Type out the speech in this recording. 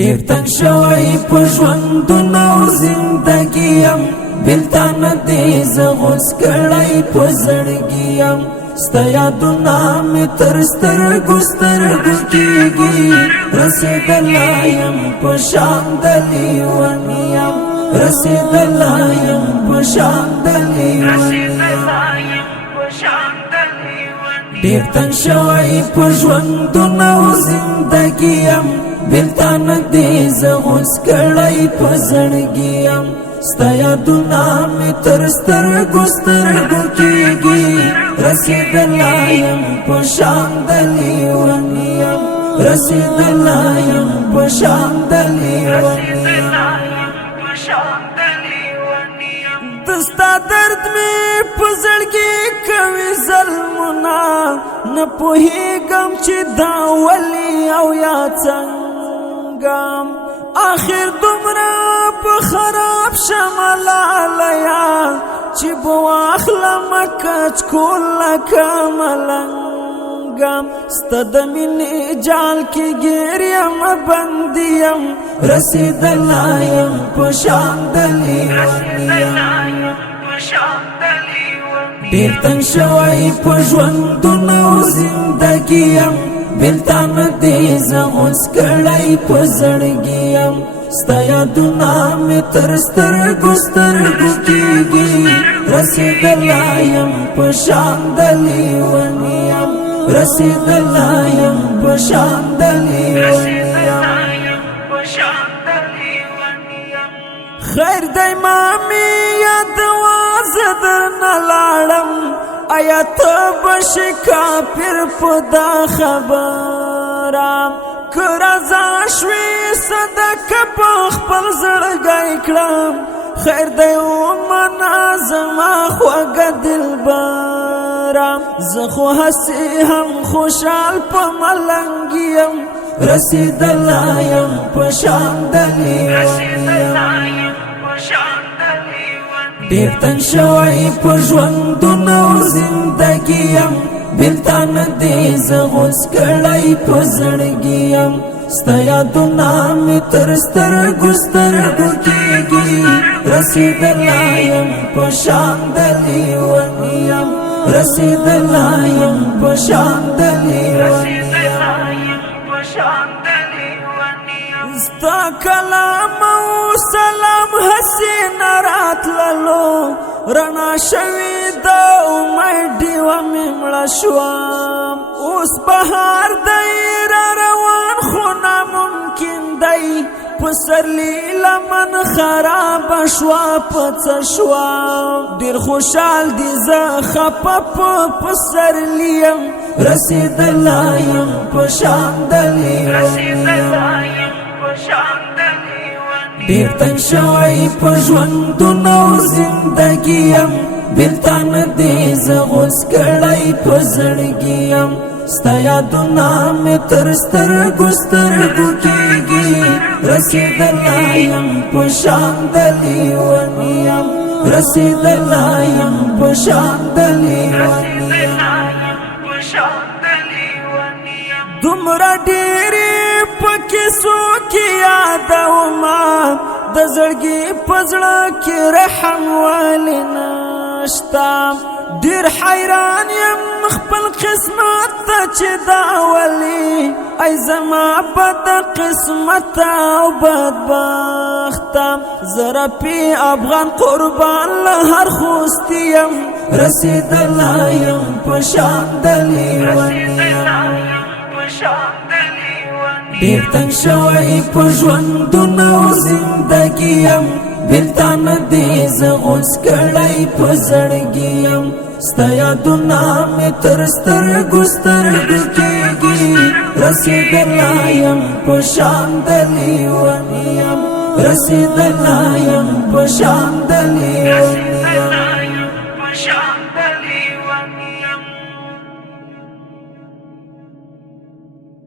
ډیر تنگ شوی په ژوندونه او زندګي یم بېلتانه دې زه غوڅ کړی په زړګي یم ستا یادونه مې تر سترګو سترګو کېږي رسېدلی یم په شان د لیوني یم رسېدلی یم په شان د لیوني ډېر تنګ شوی په ژوندونه او زندګي یم بېلتانه دې زه غوڅ کړی په زړګي یم ستا یادونه مې تر سترګو سترګو کېږي رسېدلی یم په شان د لیوني یم رسېدلی یم په شان د لیوني یم دستا درد مې په زړګي کوي ظلمونه نه پوهېږم چې دا ولې او یا څنګه آخر دومره په خراب شمه لالیا چې به واخلم کچ کول لکه ملنګم ستا د مینې جال کې ګیر یم بندي یم رسېدلی یم په شان د لیوني یم ډېر تنګ شوی په ژوندونه او زندګي یم بېلتانه دې زه غوڅ کړی په زړګي یم ستا یادونه مې تر سترګو سترګو کېږي رسېدلی یم په شان د لیوني یم رسېدلی یم په شان د لیوني یم خیر دی مامې یادوه زه درنه لاړم آیا ته بشي کافر په دا خبره که رضا شوې صدقه په خپل زړګی کړم خیر دی ومنه زما خوږه دلبره زه خو هسې هم خوشحال په ملنګي یم رسېدلی یم په شان د لیوني یم ډېر تنګ شوی په ژوندونه او زندګي یم بېلتانه دې زه غوڅ کړی په زړګي یم ستا یادونه مې تر سترګو سترګو کېږي رسېدلی یم په شان د لیوني یم رسېدلی یم په شان د لیوني ستا کلام او سلام حسین راتللو رڼا شوي د امید ډیوه مې مړه شوم اوس بهار دی را روان خو ناممکن دی پسرلی لمن خرابه شوه په څه شوه ډېر خوشحال دي زه خفه په پسرلی یم رسېدلی یم په شان د لیوني یم ډېر تنګ شوی په ژوندونه او زندګي یم بېلتانه دې زه غوڅ کړی په زړګي یم ستا یادونه مې تر سترګو سترګو کېږي رسېدلی یم په شان د لیوني یم رسېدلی یم په شان د لیوني یم دومره ډېرې پکې څوکې یادومه د زړګي په زړه کې رحم ولې نشته ډېر حیران یم خپل قسمت ته چې دا ولې ای زما بد قسمت او بدبخته زه رپي افغان قربان له هر خوستي یم رسېدلی یم په شان د لیوني یم ډېر تنګ شوی په ژوندونه او زندګي یم بېلتانه دې زه غوڅ کړی په زړګي یم ستا یادونه مې تر سترګو سترګو کېږي رسېدلی یم په شان د لیوني یم رسېدلی یم په شان د لیوني